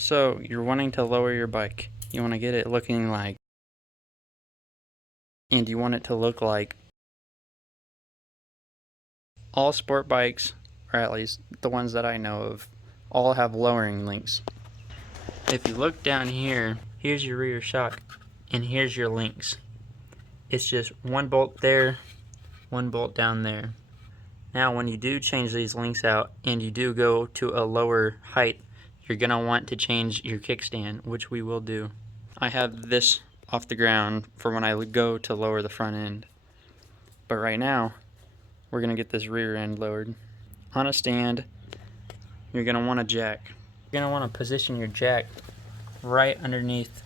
So you're wanting to lower your bike. You want to get it looking like, and you want it to look like all sport bikes, or at least the ones that I know of, all have lowering links. If you look down here, here's your rear shock, and here's your links. It's just one bolt there, one bolt down there. Now when you do change these links out and you do go to a lower height, you're going to want to change your kickstand, which we will do. I have this off the ground for when I go to lower the front end. But right now, we're going to get this rear end lowered. On a stand, you're going to want a jack. You're going to want to position your jack right underneath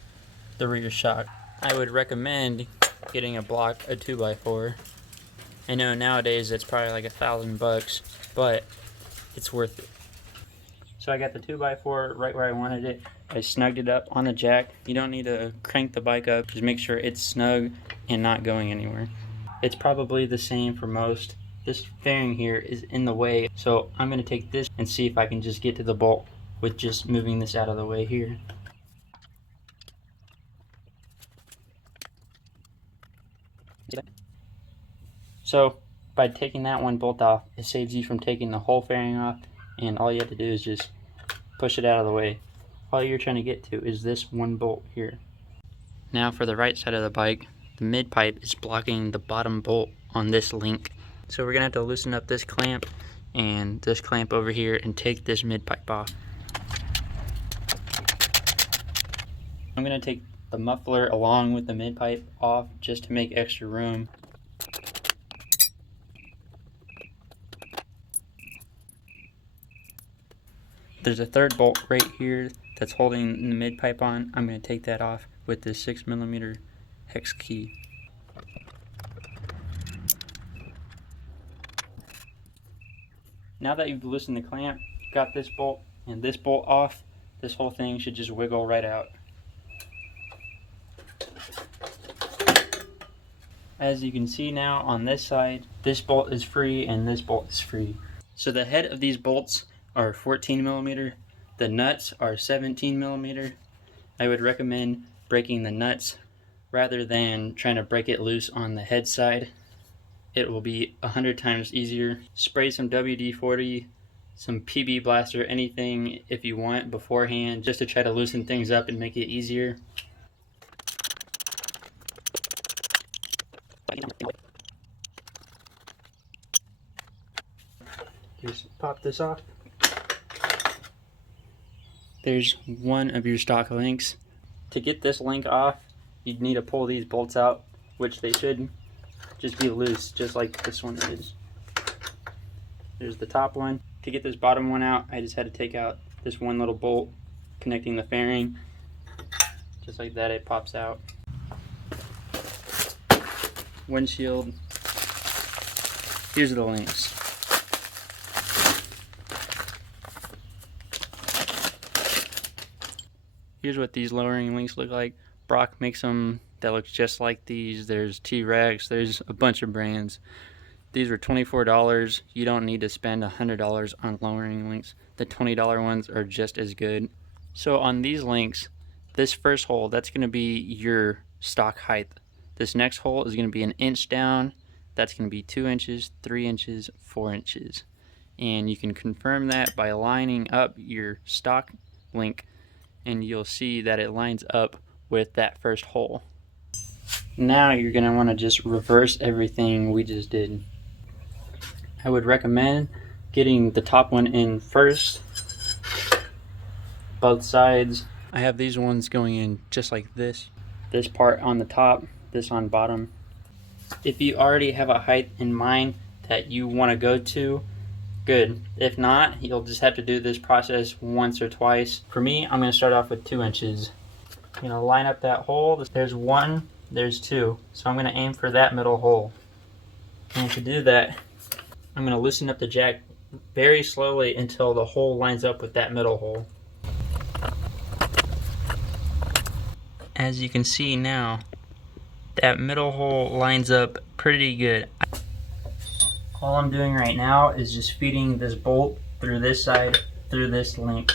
the rear shock. I would recommend getting a block, a 2x4. I know nowadays it's probably like $1,000, but it's worth it. So I got the 2x4 right where I wanted it. I snugged it up on the jack. You don't need to crank the bike up, just make sure it's snug and not going anywhere. It's probably the same for most. This fairing here is in the way, so I'm going to take this and see if I can just get to the bolt with just moving this out of the way here. So by taking that one bolt off, it saves you from taking the whole fairing off, and all you have to do is just push it out of the way. All you're trying to get to is this one bolt here. Now for the right side of the bike, the mid pipe is blocking the bottom bolt on this link. So we're gonna have to loosen up this clamp and this clamp over here and take this mid pipe off. I'm gonna take the muffler along with the mid pipe off just to make extra room. There's a third bolt right here that's holding the mid pipe on. I'm going to take that off with this 6mm hex key. Now that you've loosened the clamp, got this bolt and this bolt off, this whole thing should just wiggle right out. As you can see now on this side, this bolt is free and this bolt is free. So the head of these bolts are 14mm, the nuts are 17mm. I would recommend breaking the nuts rather than trying to break it loose on the head side. It will be 100 times easier. Spray some WD-40, some PB Blaster, anything if you want beforehand, just to try to loosen things up and make it easier. Just pop this off. There's one of your stock links. To get this link off, you'd need to pull these bolts out, which they should just be loose, just like this one is. There's the top one. To get this bottom one out, I just had to take out this one little bolt connecting the fairing. Just like that, it pops out. Windshield. Here's the links. Here's what these lowering links look like. Brock makes them that looks just like these. There's T-Rex, there's a bunch of brands. These were $24. You don't need to spend $100 on lowering links. The $20 ones are just as good. So on these links, this first hole, that's going to be your stock height. This next hole is going to be 1 inch down. That's going to be 2 inches, 3 inches, 4 inches. And you can confirm that by lining up your stock link, and you'll see that it lines up with that first hole. Now you're going to want to just reverse everything we just did. I would recommend getting the top one in first, both sides. I have these ones going in just like this. This part on the top, this on bottom. If you already have a height in mind that you want to go to, good. If not, you'll just have to do this process once or twice. For me, I'm going to start off with 2 inches. I'm going to line up that hole. There's 1, there's 2. So I'm going to aim for that middle hole. And to do that, I'm going to loosen up the jack very slowly until the hole lines up with that middle hole. As you can see now, that middle hole lines up pretty good. All I'm doing right now is just feeding this bolt through this side, through this link.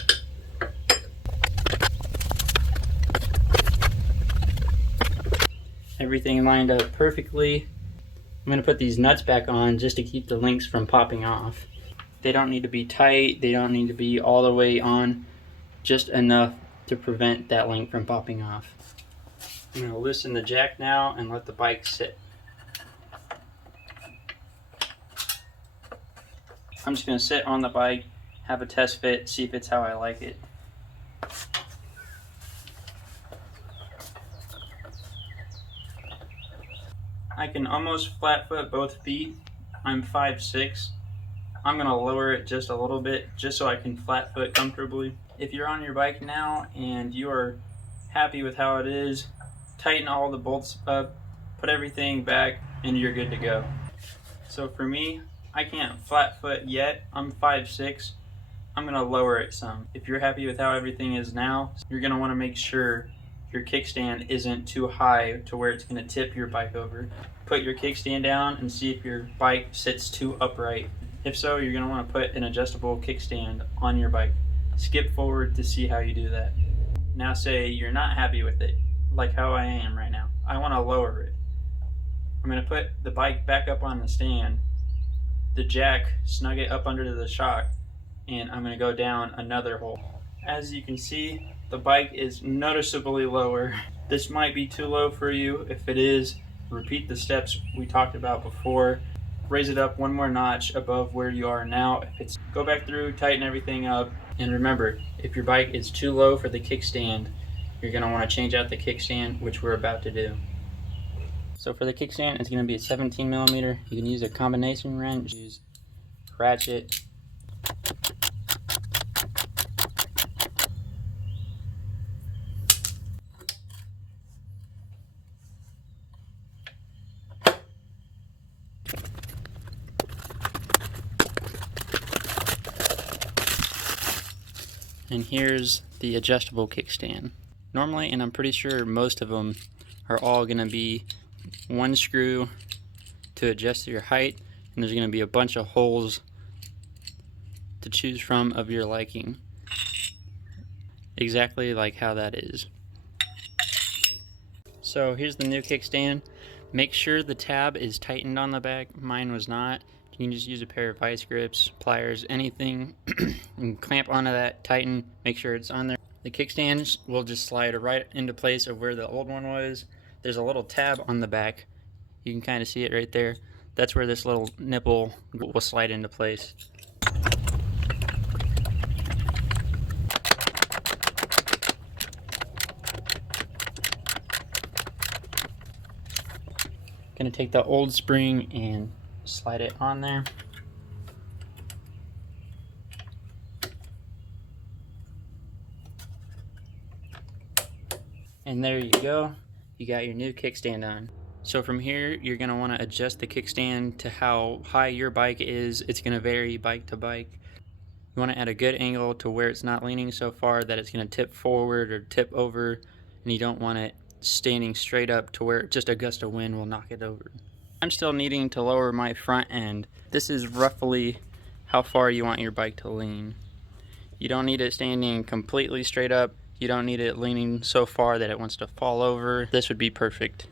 everything lined up perfectly. I'm going to put these nuts back on just to keep the links from popping off. They don't need to be tight, they don't need to be all the way on, just enough to prevent that link from popping off. I'm going to loosen the jack now and let the bike sit. I'm just going to sit on the bike, have a test fit, see if it's how I like it. I can almost flat foot both feet. I'm 5'6". I'm going to lower it just a little bit just so I can flat foot comfortably. If you're on your bike now and you are happy with how it is, tighten all the bolts up, put everything back, and you're good to go. So for me, I can't flat foot yet. I'm 5'6". I'm going to lower it some. If you're happy with how everything is now, you're going to want to make sure your kickstand isn't too high to where it's going to tip your bike over. Put your kickstand down and see if your bike sits too upright. If so, you're going to want to put an adjustable kickstand on your bike. Skip forward to see how you do that. Now say you're not happy with it, like how I am right now. I want to lower it. I'm going to put the bike back up on the stand, the jack, snug it up under the shock, and I'm going to go down another hole. As you can see, the bike is noticeably lower. This might be too low for you. If it is, repeat the steps we talked about before. Raise it up one more notch above where you are now. Go back through, tighten everything up, and remember, if your bike is too low for the kickstand, you're going to want to change out the kickstand, which we're about to do. So for the kickstand, it's going to be a 17 millimeter. You can use a combination wrench, use ratchet. And here's the adjustable kickstand. Normally, and I'm pretty sure most of them are all going to be one screw to adjust your height, and there's going to be a bunch of holes to choose from of your liking. Exactly like how that is. So here's the new kickstand. Make sure the tab is tightened on the back. Mine was not. You can just use a pair of vice grips, pliers, anything, and clamp onto that, tighten, make sure it's on there. The kickstand will just slide right into place of where the old one was. There's a little tab on the back. You can kind of see it right there. That's where this little nipple will slide into place. Gonna take the old spring and slide it on there. And there you go. You got your new kickstand on. So from here, you're gonna wanna adjust the kickstand to how high your bike is. It's gonna vary bike to bike. You wanna add a good angle to where it's not leaning so far that it's gonna tip forward or tip over, and you don't want it standing straight up to where just a gust of wind will knock it over. I'm still needing to lower my front end. This is roughly how far you want your bike to lean. You don't need it standing completely straight up. You don't need it leaning so far that it wants to fall over. This would be perfect.